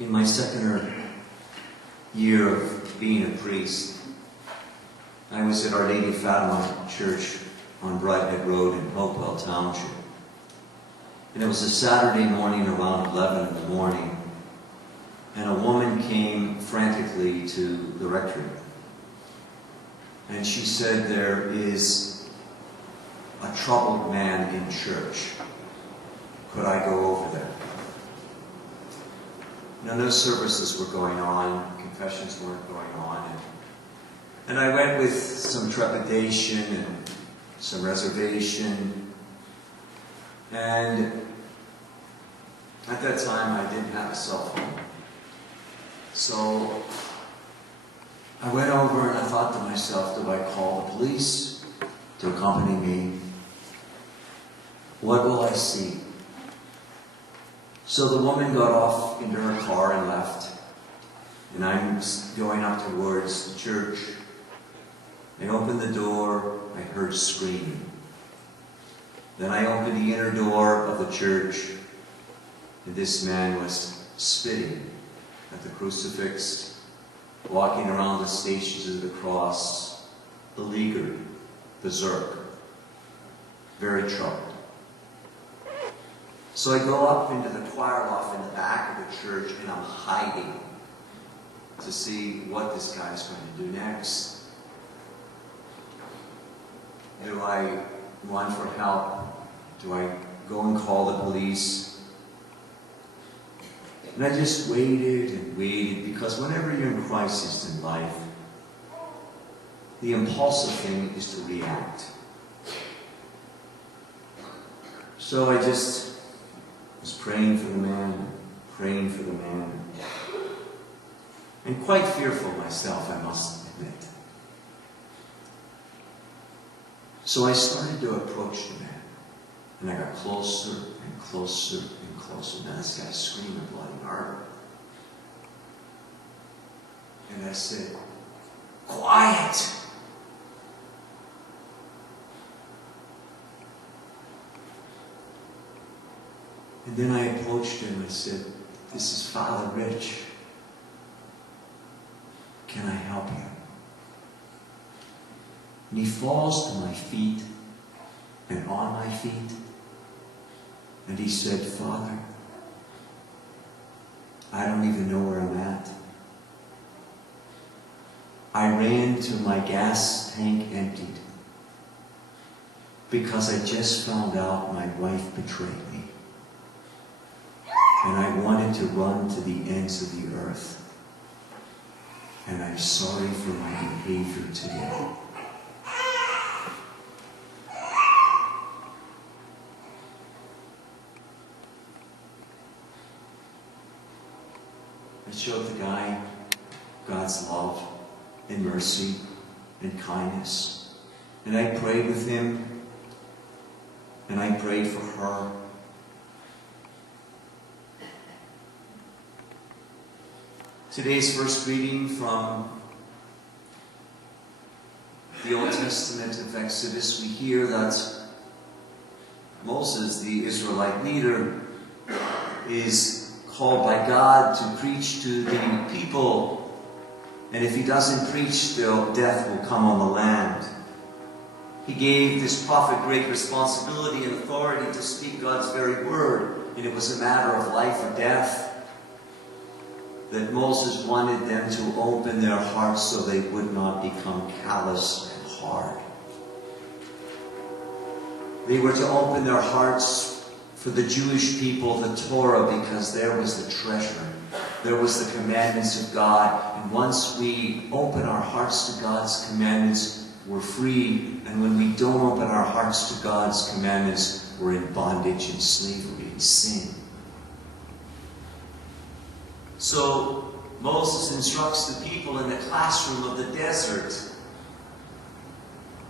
In my second year of being a priest, I was at Our Lady of Fatima Church on Brighthead Road in Hopewell Township. And it was a Saturday morning around 11 in the morning, and a woman came frantically to the rectory. And she said, "There is a troubled man in church. Could I go over there?" Now, no services were going on, confessions weren't going on. And I went with some trepidation and some reservation. And at that time, I didn't have a cell phone. So I went over and I thought to myself, do I call the police to accompany me? What will I see? So the woman got off into her car and left. And I'm going up towards the church. I opened the door. I heard screaming. Then I opened the inner door of the church. And this man was spitting at the crucifix, walking around the stations of the cross, beleaguered, berserk, very troubled. So I go up into the choir loft in the back of the church, and I'm hiding to see what this guy's going to do next. Do I run for help? Do I go and call the police? And I just waited and waited, because whenever you're in crisis in life, the impulsive thing is to react. So I just was praying for the man, praying for the man, and quite fearful myself, I must admit. So I started to approach the man, and I got closer and closer and closer. Now this guy's screaming bloody murder. And I said, "Quiet!" And then I approached him. I said, "This is Father Rich. Can I help you?" And he falls to my feet and on my feet. And he said, "Father, I don't even know where I'm at. I ran to my gas tank emptied because I just found out my wife betrayed me. And I wanted to run to the ends of the earth. And I'm sorry for my behavior today." I showed the guy God's love and mercy and kindness. And I prayed with him. And I prayed for her. Today's first reading from the Old Testament of Exodus, we hear that Moses, the Israelite leader, is called by God to preach to the people. And if he doesn't preach, death will come on the land. He gave this prophet great responsibility and authority to speak God's very word. And it was a matter of life or death. That Moses wanted them to open their hearts so they would not become callous and hard. They were to open their hearts for the Jewish people, the Torah, because there was the treasure. There was the commandments of God. And once we open our hearts to God's commandments, we're free. And when we don't open our hearts to God's commandments, we're in bondage and slavery and sin. So Moses instructs the people in the classroom of the desert.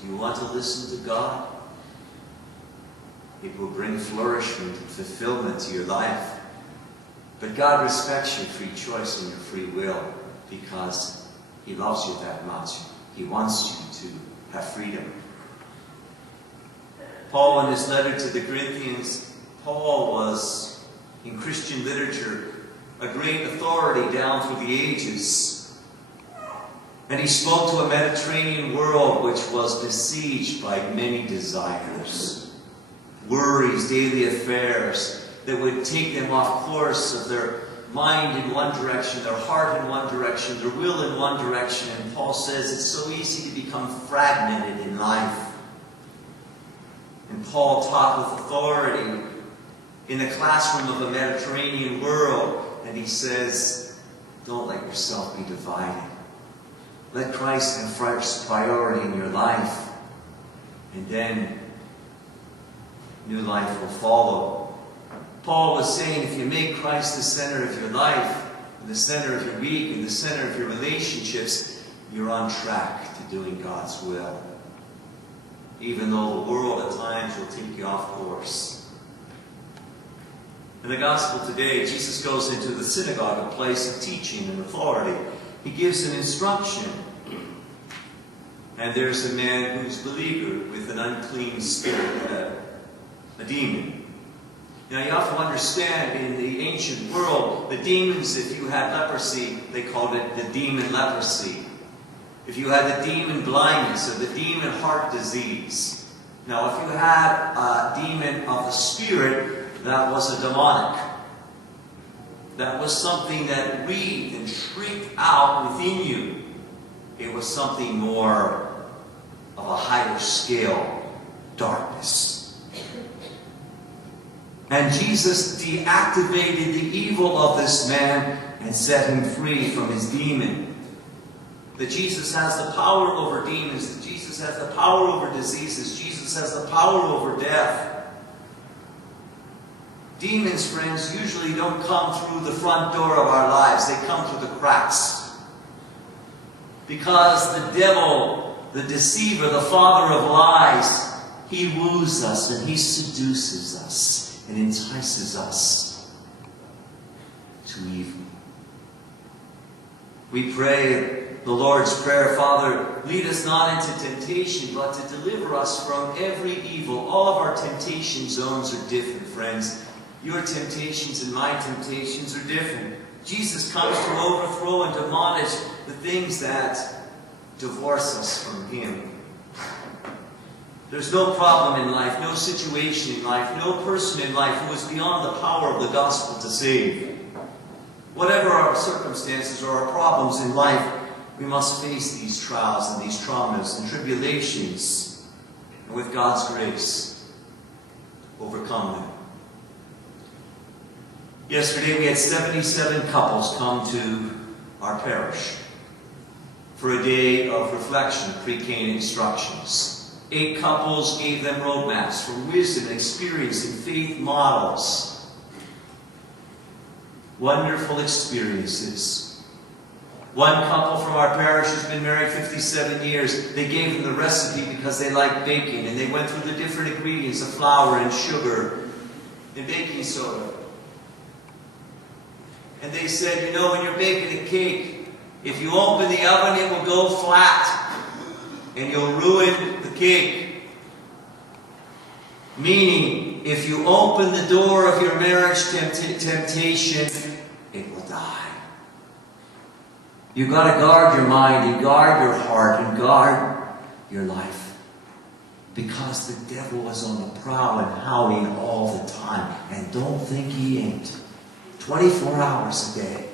Do you want to listen to God? It will bring flourishment and fulfillment to your life. But God respects your free choice and your free will because He loves you that much. He wants you to have freedom. Paul, in his letter to the Corinthians, Paul was, in Christian literature, a great authority down through the ages. And he spoke to a Mediterranean world which was besieged by many desires, worries, daily affairs that would take them off course of their mind in one direction, their heart in one direction, their will in one direction. And Paul says it's so easy to become fragmented in life. And Paul taught with authority in the classroom of a Mediterranean world. And he says, don't let yourself be divided. Let Christ have first priority in your life. And then new life will follow. Paul was saying, if you make Christ the center of your life, and the center of your week, and the center of your relationships, you're on track to doing God's will. Even though the world at times will take you off course. In the gospel today, Jesus goes into the synagogue, a place of teaching and authority. He gives an instruction. And there's a man who's beleaguered with an unclean spirit, a demon. Now you have to understand, in the ancient world, the demons, if you had leprosy, they called it the demon leprosy. If you had the demon blindness or the demon heart disease. Now if you had a demon of the spirit, that was a demonic. That was something that breathed and shrieked out within you. It was something more of a higher scale, darkness. And Jesus deactivated the evil of this man and set him free from his demon. That Jesus has the power over demons. That Jesus has the power over diseases. Jesus has the power over death. Demons, friends, usually don't come through the front door of our lives. They come through the cracks. Because the devil, the deceiver, the father of lies, he woos us and he seduces us and entices us to evil. We pray the Lord's Prayer, Father, lead us not into temptation, but to deliver us from every evil. All of our temptation zones are different, friends. Your temptations and my temptations are different. Jesus comes to overthrow and demolish the things that divorce us from Him. There's no problem in life, no situation in life, no person in life who is beyond the power of the gospel to save. Whatever our circumstances or our problems in life, we must face these trials and these traumas and tribulations, and with God's grace, overcome them. Yesterday we had 77 couples come to our parish for a day of reflection, pre-K instructions. 8 couples gave them roadmaps for wisdom, experience, and faith models. Wonderful experiences. One couple from our parish who's been married 57 years, they gave them the recipe because they like baking, and they went through the different ingredients of flour and sugar and baking soda. And they said, you know, when you're baking a cake, if you open the oven, it will go flat, and you'll ruin the cake. Meaning, if you open the door of your marriage temptation, it will die. You've got to guard your mind and guard your heart and guard your life. Because the devil is on the prowl and howling all the time. And don't think he ain't. 24 hours a day.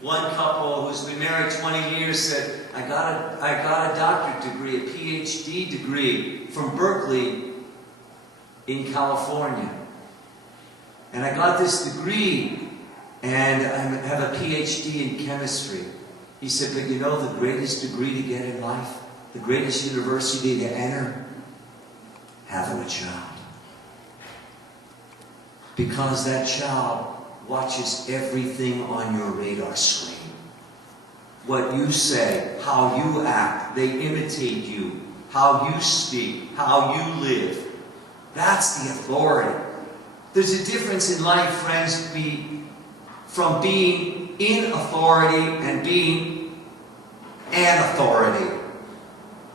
One couple who's been married 20 years said, I got a doctorate degree, a PhD degree from Berkeley in California. And I got this degree and I have a PhD in chemistry. He said, but you know the greatest degree to get in life? The greatest university to enter? Having a child. Because that child watches everything on your radar screen. What you say, how you act, they imitate you, how you speak, how you live. That's the authority. There's a difference in life, friends, from being in authority and being an authority.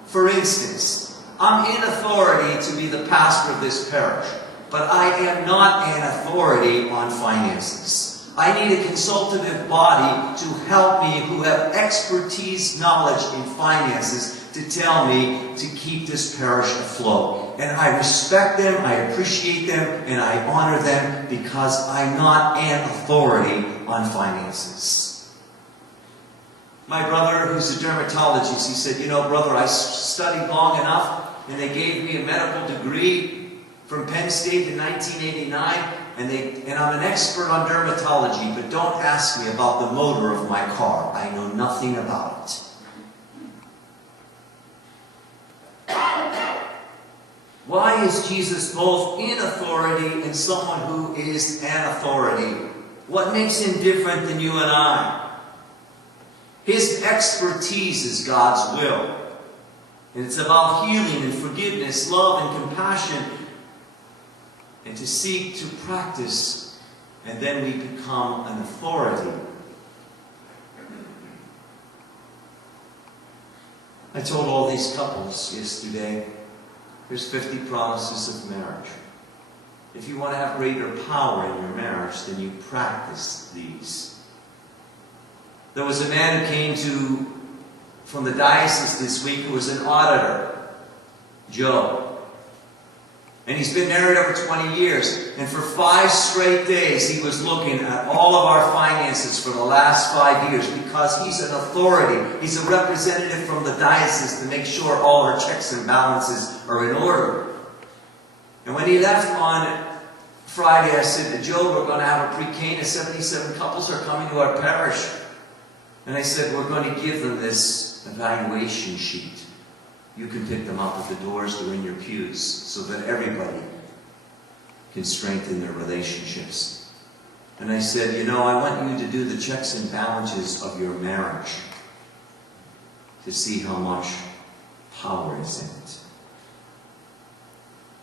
For instance, I'm in authority to be the pastor of this parish. but I am not an authority on finances. I need a consultative body to help me who have expertise, knowledge in finances to tell me to keep this parish afloat. And I respect them, I appreciate them, and I honor them because I'm not an authority on finances. My brother, who's a dermatologist, he said, you know, brother, I studied long enough, and they gave me a medical degree from Penn State in 1989, and I'm an expert on dermatology, but don't ask me about the motor of my car. I know nothing about it. Why is Jesus both in authority and someone who is an authority? What makes him different than you and I? His expertise is God's will. And it's about healing and forgiveness, love and compassion, and to seek to practice, and then we become an authority. I told all these couples yesterday, there's 50 promises of marriage. If you want to have greater power in your marriage, then you practice these. There was a man who came from the diocese this week who was an auditor, Joe. And he's been married over 20 years. And for 5 straight days, he was looking at all of our finances for the last 5 years because he's an authority. He's a representative from the diocese to make sure all our checks and balances are in order. And when he left on Friday, I said to Joe, we're going to have a pre-Cana. 77 couples are coming to our parish. And I said, we're going to give them this evaluation sheet. You can pick them up at the doors, they're in your pews, so that everybody can strengthen their relationships. And I said, you know, I want you to do the checks and balances of your marriage to see how much power is in it.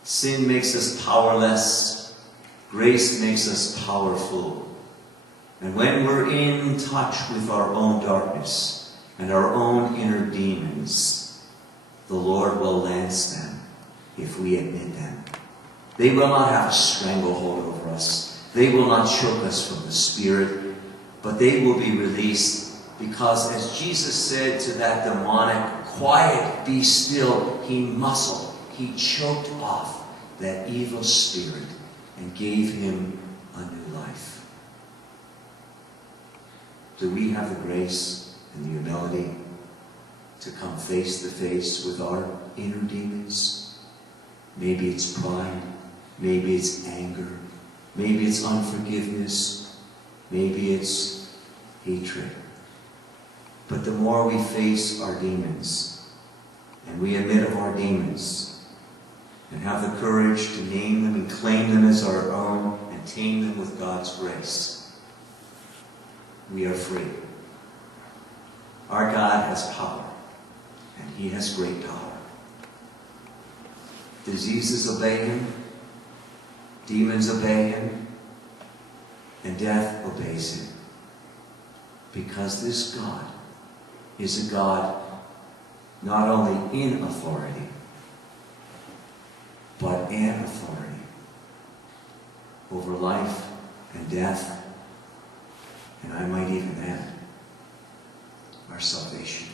Sin makes us powerless. Grace makes us powerful. And when we're in touch with our own darkness and our own inner demons, the Lord will lance them if we admit them. They will not have a stranglehold over us. They will not choke us from the Spirit, but they will be released because, as Jesus said to that demonic, quiet, be still, he muscled, he choked off that evil spirit and gave him a new life. Do we have the grace and the humility to come face to face with our inner demons? Maybe it's pride, maybe it's anger, maybe it's unforgiveness, maybe it's hatred. But the more we face our demons, and we admit of our demons, and have the courage to name them and claim them as our own, and tame them with God's grace, we are free. Our God has power. And he has great power. Diseases obey him. Demons obey him. And death obeys him. Because this God is a God not only in authority, but an authority over life and death, and I might even add, our salvation.